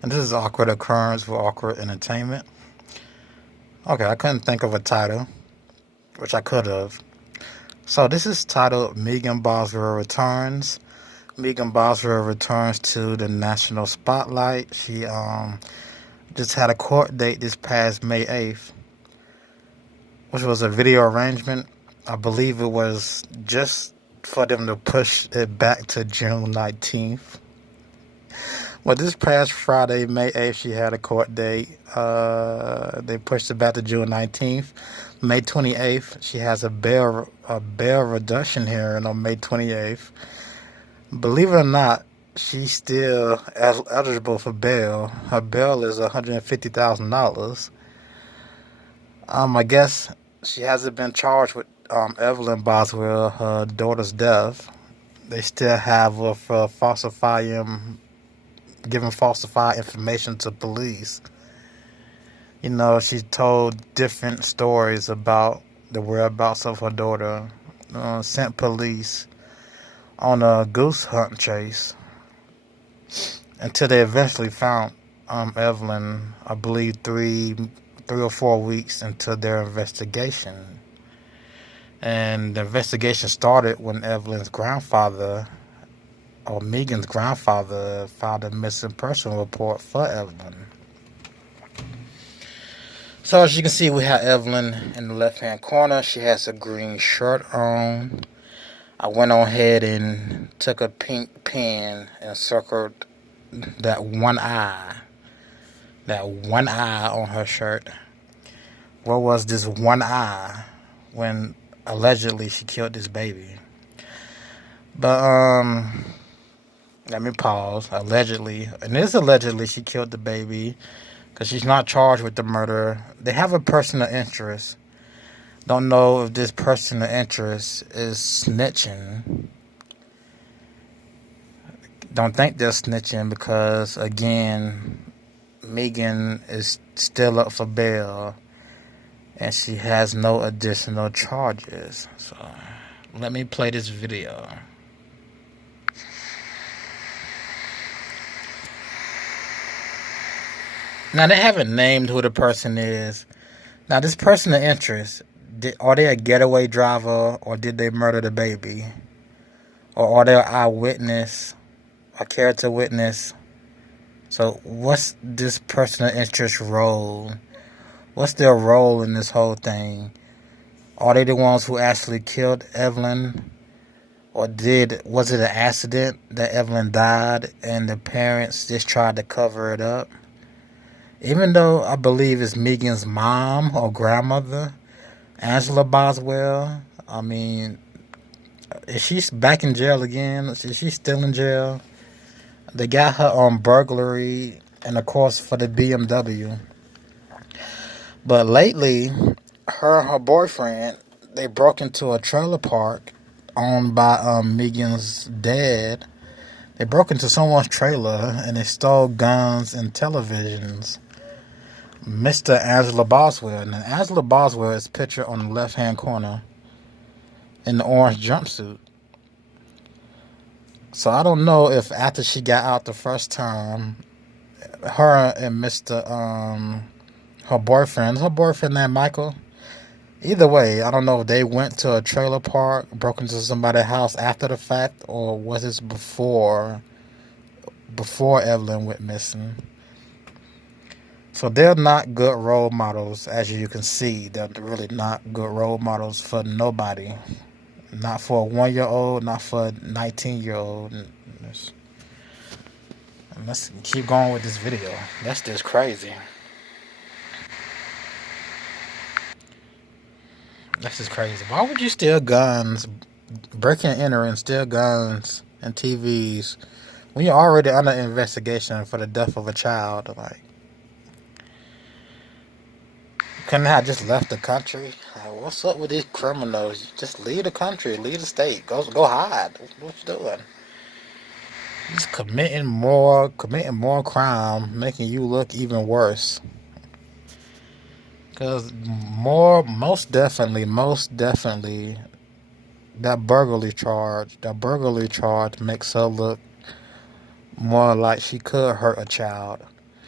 And this is Awkward Occurrence for Awkward Entertainment. Okay, I couldn't think of a title, which I could have. So this is titled Megan Boswell Returns. Megan Boswell returns to the national spotlight. She just had a court date this past May 8th, which was a video arrangement. I believe it was just for them to push it back to June 19th. Well, this past Friday, May 8th, she had a court date. They pushed it back to June 19th. May 28th, she has a bail reduction hearing on May 28th. Believe it or not, she's still eligible for bail. Her bail is $150,000. I guess she hasn't been charged with Evelyn Boswell, her daughter's death. They still have her for giving falsified information to police. She told different stories about the whereabouts of her daughter, sent police on a goose hunt chase until they eventually found Evelyn, I believe 3 or 4 weeks into their investigation. And the investigation started when Evelyn's grandfather, or Megan's grandfather, filed a missing person report for Evelyn. So as you can see, we have Evelyn in the left-hand corner. She has a green shirt on. I went on ahead and took a pink pen and circled that one eye on her shirt. What was this one eye when allegedly she killed this baby? But let me pause. Allegedly, and it is allegedly she killed the baby because she's not charged with the murder. They have a person of interest. Don't know if this person of interest is snitching. Don't think they're snitching because, again, Megan is still up for bail and she has no additional charges. So let me play this video. Now, they haven't named who the person is. Now, this person of interest, are they a getaway driver or did they murder the baby? Or are they an eyewitness, a character witness? So what's this person of interest role? What's their role in this whole thing? Are they the ones who actually killed Evelyn? Or was it an accident that Evelyn died and the parents just tried to cover it up? Even though I believe it's Megan's mom or grandmother, Angela Boswell, I mean, is she back in jail again? Is she still in jail? They got her on burglary and, of course, for the BMW. But lately, her and her boyfriend, they broke into a trailer park owned by Megan's dad. They broke into someone's trailer and they stole guns and televisions. Mr. Angela Boswell. Now, Angela Boswell is pictured on the left-hand corner in the orange jumpsuit. So I don't know if after she got out the first time, her and her boyfriend named Michael. Either way, I don't know if they went to a trailer park, broke into somebody's house after the fact, or was this before Evelyn went missing. So they're not good role models, as you can see. They're really not good role models for nobody. Not for a 1-year-old, not for a 19-year-old. Let's keep going with this video. That's just crazy. That's just crazy. Why would you steal guns, break and enter and steal guns and TVs when you're already under investigation for the death of a child? Like, couldn't I just left the country? Like, what's up with these criminals? Just leave the country, leave the state, go hide. What you doing? Just committing more crime, making you look even worse. Because most definitely, that burglary charge makes her look more like she could hurt a child.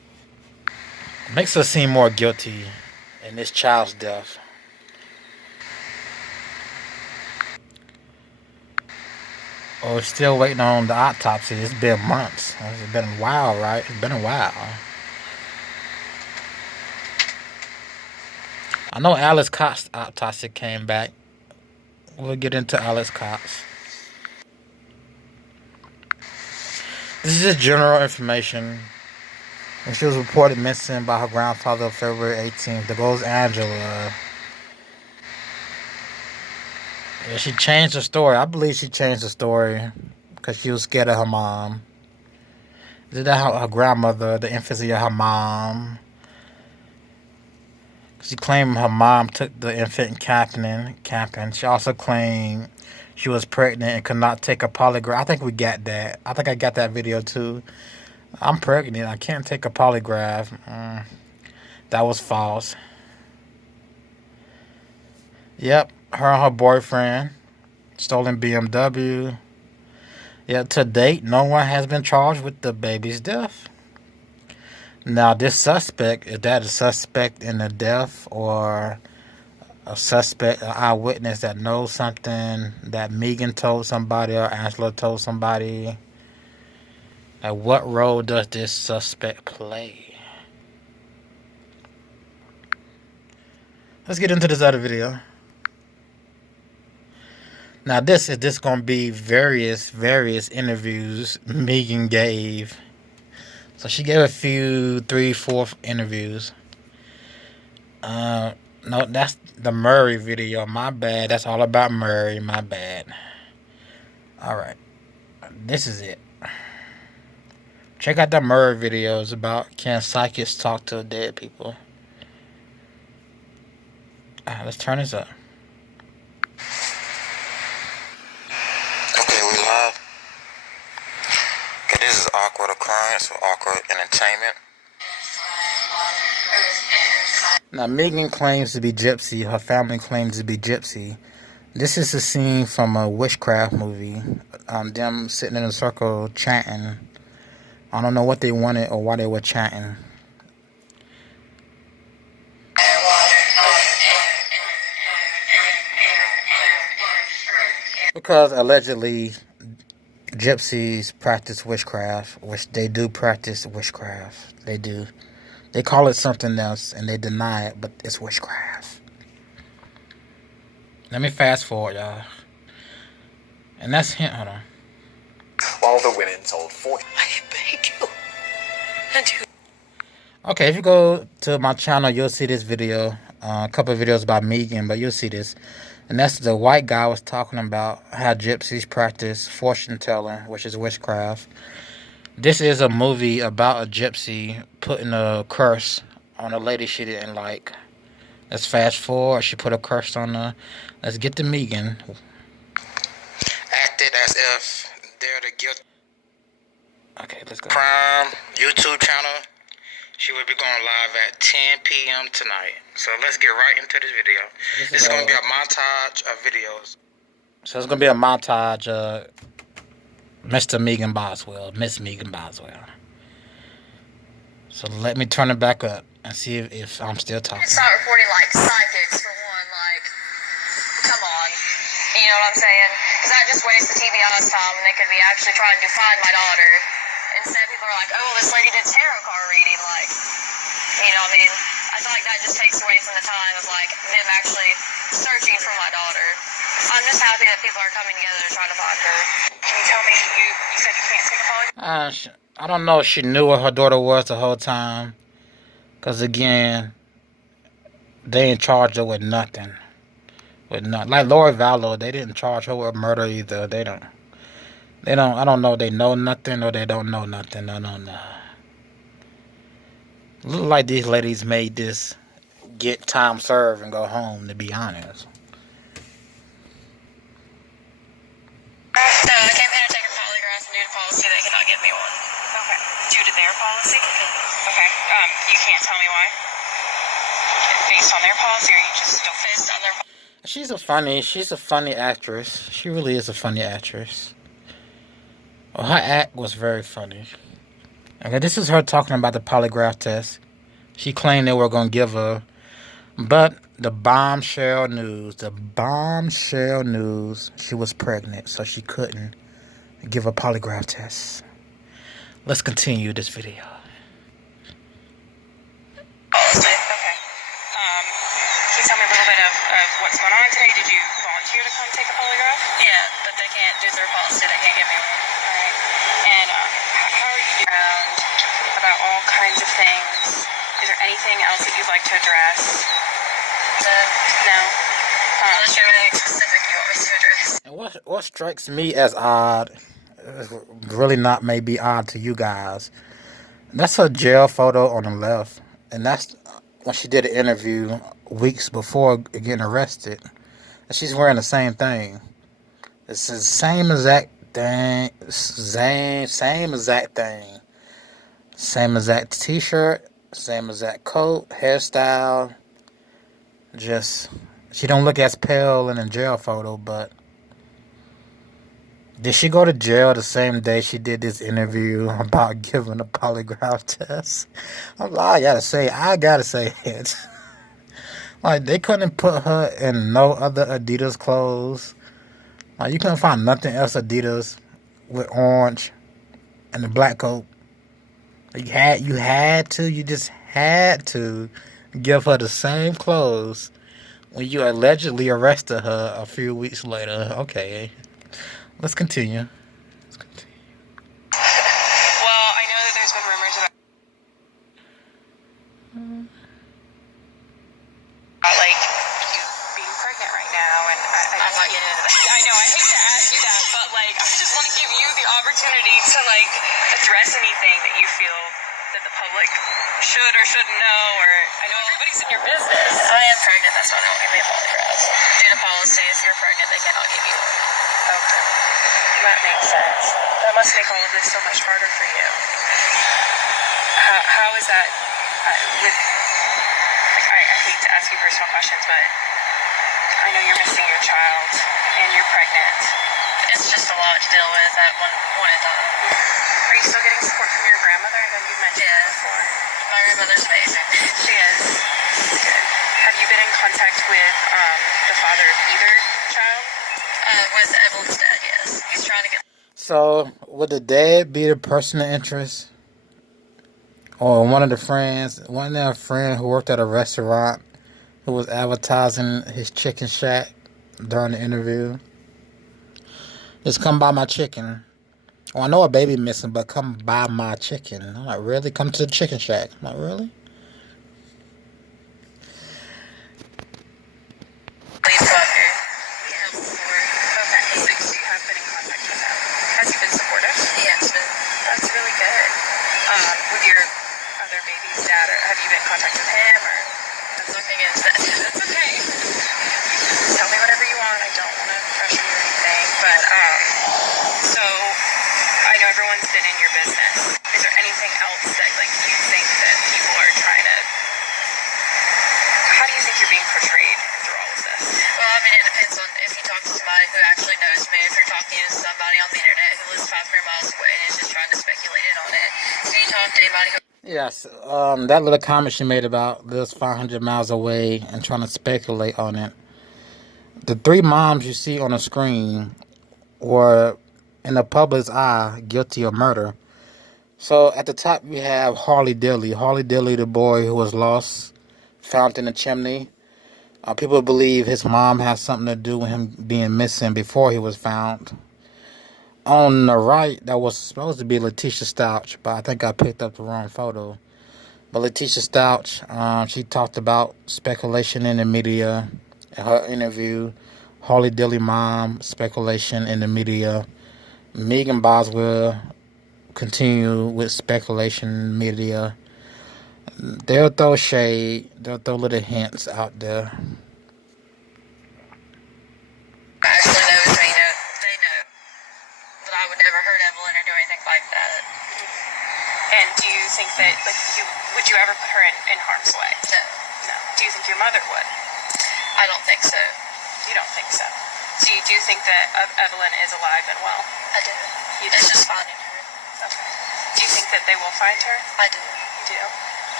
Makes her seem more guilty in this child's death. Oh, we're still waiting on the autopsy. It's been months. It's been a while, right? It's been a while. I know Alice Cox autopsy came back. We'll get into Alice Cox. This is just general information. When she was reported missing by her grandfather on February 18th, there goes Angela. Yeah, she changed her story. I believe she changed the story because she was scared of her mom. Did that her grandmother, the infancy of her mom? She claimed her mom took the infant camping. She also claimed she was pregnant and could not take a polygraph. I think we got that. I think I got that video too. I'm pregnant. I can't take a polygraph. That was false. Yep, her and her boyfriend. Stolen BMW. Yeah, to date, no one has been charged with the baby's death. Now, this suspect, is that a suspect in the death or a suspect, an eyewitness that knows something that Megan told somebody or Angela told somebody? Like, what role does this suspect play? Let's get into this other video. Now, this is just going to be various interviews Megan gave. So she gave a few, 3, 4 interviews. No, that's the Murray video. My bad. That's all about Murray. My bad. Alright. This is it. Check out the Murray videos about can psychics talk to dead people. Let's turn this up. Okay, we live. Okay, this is awkward occurrence or awkward entertainment. Now, Megan claims to be Gypsy. Her family claims to be Gypsy. This is a scene from a witchcraft movie. Them sitting in a circle chanting. I don't know what they wanted or why they were chanting. Because allegedly, Gypsies practice witchcraft, which they do practice witchcraft. They do. They call it something else and they deny it, but it's witchcraft. Let me fast forward, y'all. And that's him. Hold on. While the women told 40. I beg you. Okay, if you go to my channel, you'll see this video. A couple of videos about Megan, but you'll see this. And that's the white guy was talking about how gypsies practice fortune telling, which is witchcraft. This is a movie about a gypsy putting a curse on a lady she didn't like. Let's fast forward. She put a curse on her. Let's get to Megan. Acted as if they're the guilty. Okay, let's go. Crime YouTube channel. She will be going live at 10 p.m. tonight. So let's get right into this video. This is going to be a montage of videos. So it's going to be a montage of Mr. Megan Boswell, Miss Megan Boswell. So let me turn it back up and see if I'm still talking. Start reporting like psychics for one, like, come on. You know what I'm saying? Because that just wastes the TBI's time and they could be actually trying to find my daughter. Instead, people are like, oh, this lady did tarot card reading, like, you know what I mean? I feel like that just takes away from the time of, like, them actually searching for my daughter. I'm just happy that people are coming together to try to find her. Can you tell me, you said you can't take a polygraph? I don't know if she knew what her daughter was the whole time. Because, again, they ain't charged her with nothing. Like Lori Vallow, they didn't charge her with murder either. They don't. I don't know if they know nothing or they don't know nothing. No. Look like these ladies made this get time served and go home, to be honest. No, I came here to take a polygraph and due to policy, they cannot give me one. Okay. Due to their policy? Okay. You can't tell me why? Based on their policy, or you just don't face on their policy? She's a funny actress. She really is a funny actress. Well, her act was very funny. Okay, this is her talking about the polygraph test. She claimed they were going to give her. But the bombshell news, she was pregnant, so she couldn't give a polygraph test. Let's continue this video. Okay. Can you tell me a little bit of what's going on today? Did you volunteer to come take a polygraph? Yeah, but they can't do their policy. They can't give me one. All right. And how are you around about all kinds of things? Is there anything else that you'd like to address? No. Unless you have anything specific you want me to address. And what strikes me as odd, really not maybe odd to you guys, that's her jail photo on the left. And that's when she did an interview weeks before getting arrested. And she's wearing the same thing. It's the same exact thing. Same exact thing. Same exact t-shirt. Same exact coat. Hairstyle. Just, she don't look as pale in the jail photo, but did she go to jail the same day she did this interview about giving a polygraph test? I gotta say it. Like, they couldn't put her in no other Adidas clothes. Like, you couldn't find nothing else Adidas with orange and the black coat. You just had to give her the same clothes when you allegedly arrested her a few weeks later. Okay, let's continue. Well, I know that there's been rumors about like you being pregnant right now, and I'm not getting into that. I know, I hate to ask you that, but like I just want to give you the opportunity to like address anything that you feel that the public should or shouldn't know, or I know everybody's in your business. I am pregnant, that's why they won't give me a polygraph. Due to policy, if you're pregnant, they cannot give you one. Okay. That makes sense. That must make all of this so much harder for you. How is that with, like, I hate to ask you personal questions, but I know you're missing your child and you're pregnant. It's just a lot to deal with at one time. Are you still getting support from your grandmother? I know you mentioned that before. My grandmother's amazing. She is. Good. Have you been in contact with the father of either child? With Evelyn's dad, yes. He's trying to get... So, would the dad be the person of interest? Or one of their friends who worked at a restaurant who was advertising his chicken shack during the interview? Just come buy my chicken. Oh, I know a baby missing, but come buy my chicken. I'm like, really? Come to the chicken shack. I'm like, really? Please go up here. We have support. Okay. So you have been in contact with him. Has he been supportive? He has been. That's really good. With your other baby's dad, have you been in contact with him, or? That's looking into that. That's okay. Tell me whatever you want. I don't want to pressure you or anything, but so I know everyone's been in your business. Is there anything else that like you think that people are trying to? How do you think you're being portrayed through all of this? Well, I mean, it depends on if you talk to somebody who actually knows me. If you're talking to somebody on the internet who lives 500 miles away and is just trying to speculate in on it. So you talk to anybody who... Yes, that little comment she made about lives 500 miles away and trying to speculate on it. The three moms you see on the screen were, in the public's eye, guilty of murder. So at the top you have Harley Dilly. Harley Dilly, the boy who was lost, found in the chimney. People believe his mom has something to do with him being missing before he was found. On the right, that was supposed to be Letitia Stouch, but I think I picked up the wrong photo. But Letitia Stouch, she talked about speculation in the media in her interview. Harley Dilly mom, speculation in the media. Megan Boswell continue with speculation in the media. They'll throw shade. They'll throw little hints out there. Actually knows me, they know that I would never hurt Evelyn or do anything like that. And do you think that, like, would you ever put her in harm's way? No. No. Do you think your mother would? I don't think so. You don't think so? So you do think that Evelyn is alive and well? I do. It's just finding her. Okay. Do you think that they will find her? I do. You do?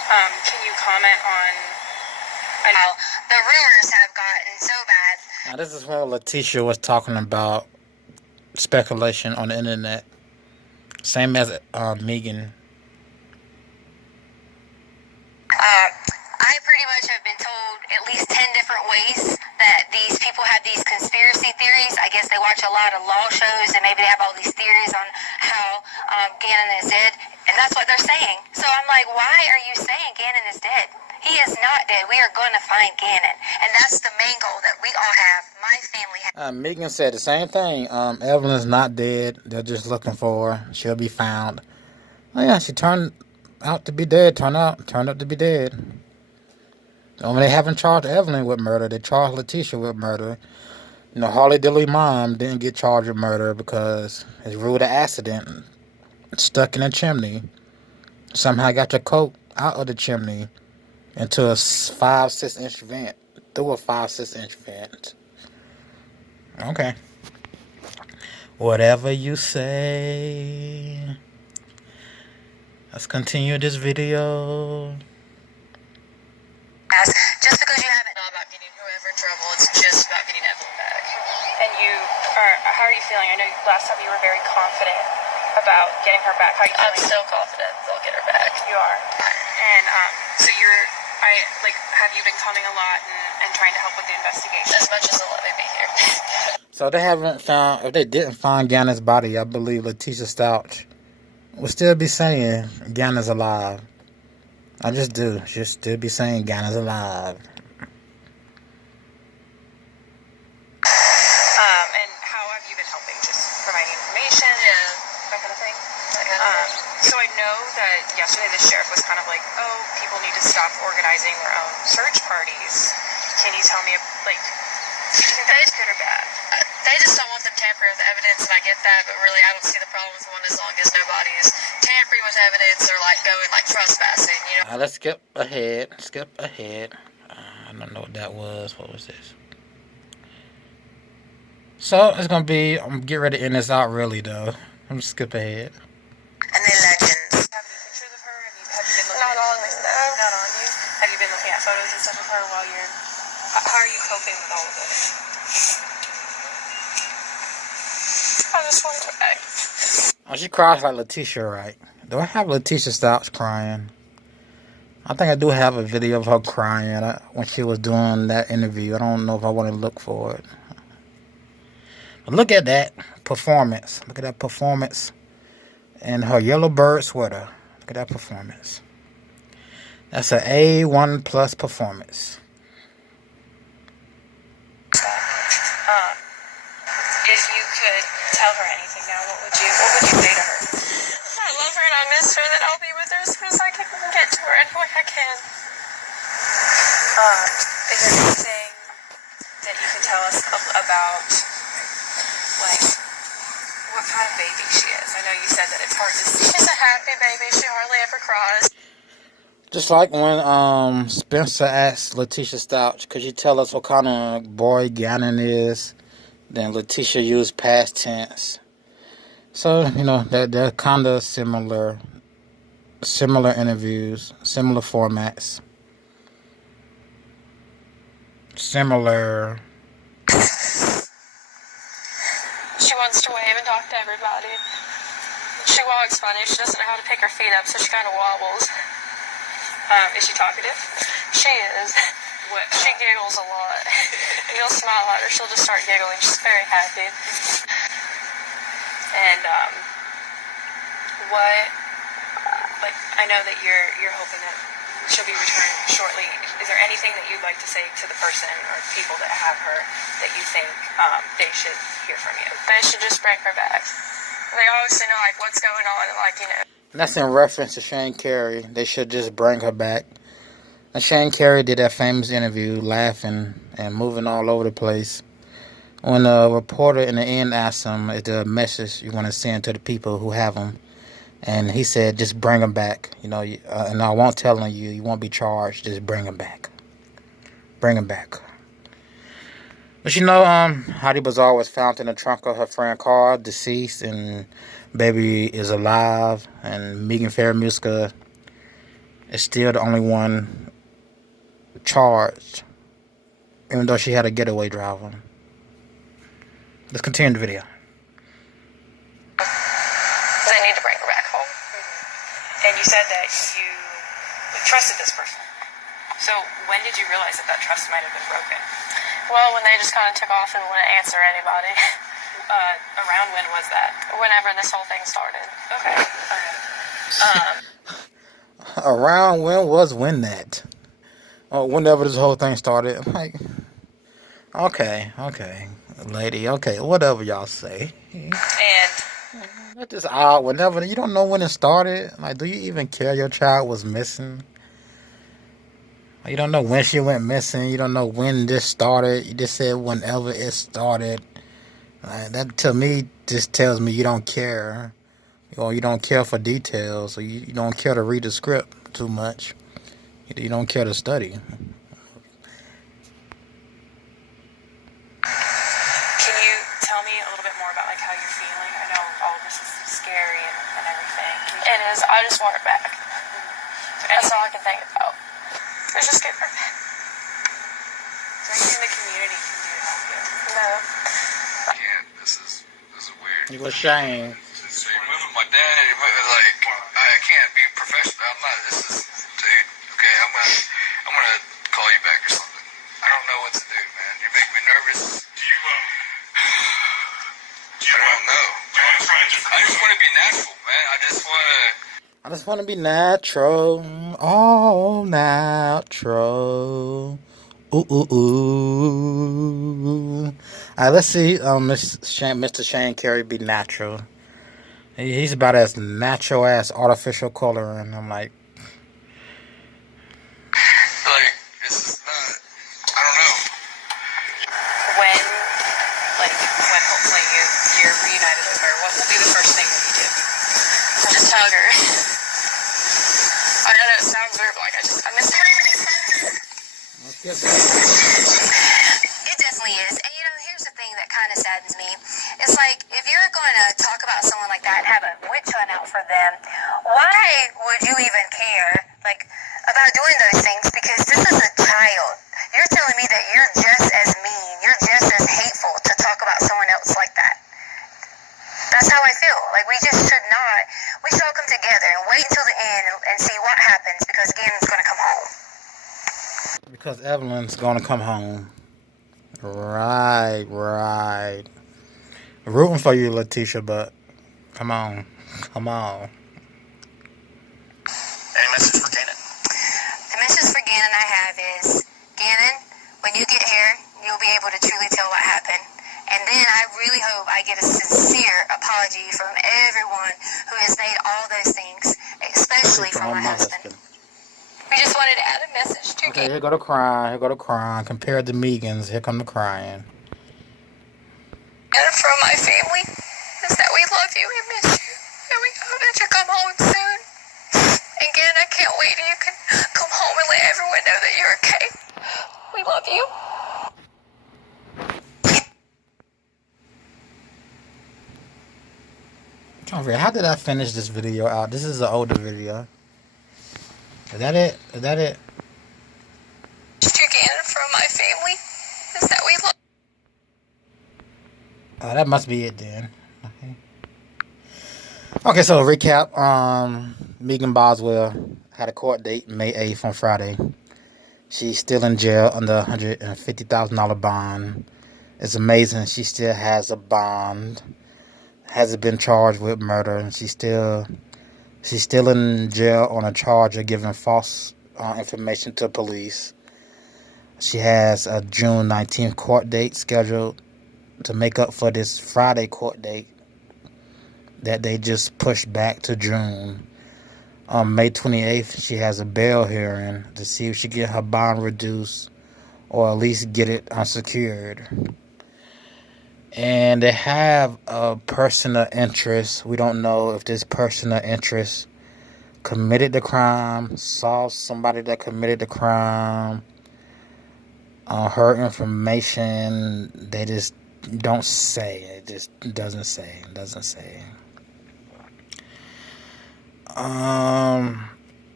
Can you comment on how the rumors have gotten so bad? Now, this is what Letitia was talking about speculation on the internet. Same as Megan. I pretty much have been told at least 10 different ways that these people have these conspiracy theories. I guess they watch a lot of law shows and maybe they have all these theories on how Gannon is dead. And that's what they're saying. So I'm like, why are you saying Gannon is dead? He is not dead. We are going to find Gannon. And that's the main goal that we all have. My family has. Megan said the same thing. Evelyn's not dead. They're just looking for her. She'll be found. Oh yeah, she turned out to be dead. Turned out to be dead. When they haven't charged Evelyn with murder, they charged Letitia with murder. You know, Harley Dilly mom didn't get charged with murder because it's ruled an accident. Stuck in a chimney. Somehow got your coat out of the chimney into a 5-6 inch vent. Through a 5-6 inch vent. Okay. Whatever you say. Let's continue this video. Just because you haven't known about getting whoever in trouble, it's just about getting Evelyn back. And how are you feeling? I know last time you were very confident about getting her back. How are you feeling? I'm still confident they'll get her back. You are. And so have you been coming a lot and trying to help with the investigation? As much as they'll let me be here. So they haven't found, if they didn't find Gannon's body, I believe Letitia Stouch would still be saying Gannon's alive. I just do. She'll still be saying Gannon's alive. And how have you been helping? Just providing information? Yeah. That kind of thing? So I know that yesterday the sheriff was kind of like, oh, people need to stop organizing their own search parties. Can you tell me, do you think that's good or bad? They just don't want them tampering with evidence, and I get that, but really I don't see the problem with one as long as nobody's tampering with evidence or going trespassing, you know? Let's skip ahead. I don't know what that was. What was this? So it's gonna be, I'm getting ready to end this out really though. I'm gonna skip ahead. And then legends. Have any pictures of her? Have you been looking? Not on me, no. Not on you? Have you been looking at photos and stuff of her while you're in? How are you coping with all of this? I just want her back. Oh, she cries like Letitia, right? Do I have Letitia Stouch crying? I think I do have a video of her crying when she was doing that interview. I don't know if I want to look for it. But look at that performance. Look at that performance in her yellow bird sweater. Look at that performance. That's an A1 plus performance. If you could tell her anything now, what would you say to her? I love her and I miss her, that I'll be with her as soon as I can get to her any way I can. Is there anything that you can tell us about, what kind of baby she is? I know you said that it's hard to see. She's a happy baby. She hardly ever cries. Just like when Spencer asked Letitia Stouch, could you tell us what kind of boy Gannon is? Then Letitia used past tense. So, you know, they're kind of similar interviews, similar formats. Similar. She wants to wave and talk to everybody. She walks funny. She doesn't know how to pick her feet up, so she kind of wobbles. Is she talkative? She is. She giggles a lot. You'll smile at her, she'll just start giggling. She's very happy. And I know that you're hoping that she'll be returned shortly. Is there anything that you'd like to say to the person or people that have her that you think they should hear from you? They should just bring her back. They always say, what's going on, and And that's in reference to Shane Carey. They should just bring her back. And Shane Carey did that famous interview, laughing and moving all over the place. When a reporter in the end asked him, is there a message you want to send to the people who have them? And he said, just bring them back. You know, and I won't tell on you. You won't be charged. Just bring them back. Bring them back. But you know, Heidi Bazaar was found in the trunk of her friend's car, deceased, and baby is alive. And Megan Fairmuska, is still the only one charged, even though she had a getaway driver. Let's continue the video. They need to bring her back home. And you said that you trusted this person. So when did you realize that that trust might have been broken? Well, when they just kind of took off and wouldn't answer anybody. Around when was that? Whenever this whole thing started. Okay. All right. Around when that? Oh, whenever this whole thing started. I'm like, okay, lady, okay, whatever y'all say. And That's just odd. Whenever you don't know when it started. Like, do you even care your child was missing? You don't know when she went missing. You don't know when this started. You just said whenever it started. That to me just tells me you don't care. Or you don't care for details. Or you don't care to read the script too much. You don't care to study. can you tell me a little bit more about like how you're feeling? I know all of this is scary and everything. It is. I just want her back. That's all I can think about. Let's just get her back. Is there anything the community can do to help you? No. This is weird. You were ashamed. So you're moving my dad. You're moving like I can't be professional. I'm not. This is, dude. Okay, I'm gonna call you back or something. I don't know what to do, man. You're making me nervous. I don't know. I just want to be natural, man. I just want to be natural. All natural. Ooh, ooh, ooh. Alright, let's see Mr. Shane Carey be natural. He's about as natural as artificial coloring. I'm like, this is not. I don't know. When hopefully you're reunited with her, what will be the first thing that you do? I just hug her. I know it sounds weird, but I miss her. let's get It definitely is. And here's the thing that kind of saddens me. It's like, if you're going to talk about someone like that and have a witch hunt out for them, why would you even care, about doing those things? Because this is a child. You're telling me that you're just as mean, you're just as hateful to talk about someone else like that. That's how I feel. We just should not. We should all come together and wait until the end and see what happens, because Gannon's going to come home. because Evelyn's gonna come home. Right. Rooting for you, Letitia, but come on. Any message for Gannon? The message for Gannon I have is, Gannon, when you get here, you'll be able to truly tell what happened. And then I really hope I get a sincere apology from everyone who has made all those things, especially from my husband. We just wanted to add a message to Okay, here go the crying. Compared to Megan's, here come the crying. And from my family is that we love you and miss you. And we hope that you come home soon. Again, I can't wait till you can come home and let everyone know that you're okay. We love you. How did I finish this video out? This is an older video. Is that it? To Gannon from my family is that we love. Oh, that must be it then. Okay, so recap. Megan Boswell had a court date May 8th on Friday. She's still in jail under a $150,000 bond. It's amazing she still has a bond. Hasn't been charged with murder, and she's still in jail on a charge of giving false information to police. She has a June 19th court date scheduled to make up for this Friday court date that they just pushed back to June. On May 28th, she has a bail hearing to see if she can get her bond reduced or at least get it unsecured. And they have a person of interest. We don't know if this person of interest committed the crime, saw somebody that committed the crime. Her information, they just don't say. It just doesn't say.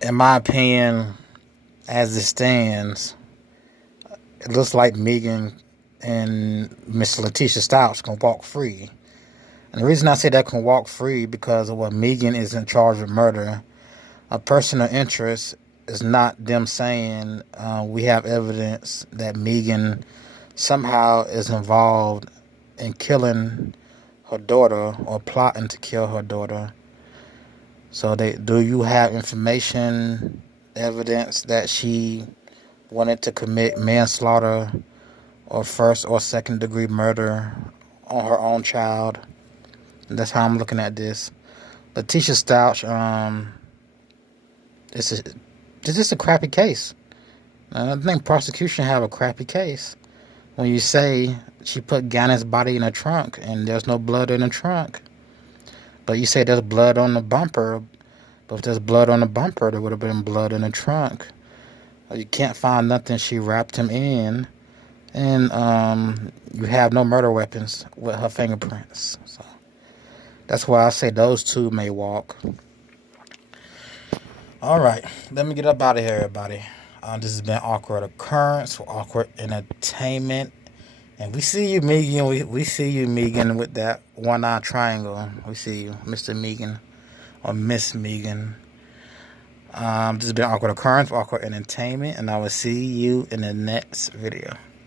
in my opinion, as it stands, it looks like Megan and Miss Letitia Stouch can walk free. And the reason I say that can walk free because of what Megan is in charge of murder. A person of interest is not them saying we have evidence that Megan somehow is involved in killing her daughter or plotting to kill her daughter. So do you have information, evidence that she wanted to commit manslaughter or first or second degree murder on her own child? And that's how I'm looking at this. Letitia Stouch, it's just a crappy case. I think prosecution have a crappy case. When you say she put Gannon's body in a trunk and there's no blood in the trunk. But you say there's blood on the bumper. But if there's blood on the bumper, there would have been blood in the trunk. You can't find nothing she wrapped him in. And you have no murder weapons with her fingerprints. So that's why I say those two may walk. All right, let me get up out of here, everybody. This has been Awkward Occurrence for Awkward Entertainment. And we see you, Megan. We see you, Megan, with that one-eye triangle. We see you, Mr. Megan or Miss Megan. This has been Awkward Occurrence for Awkward Entertainment. And I will see you in the next video.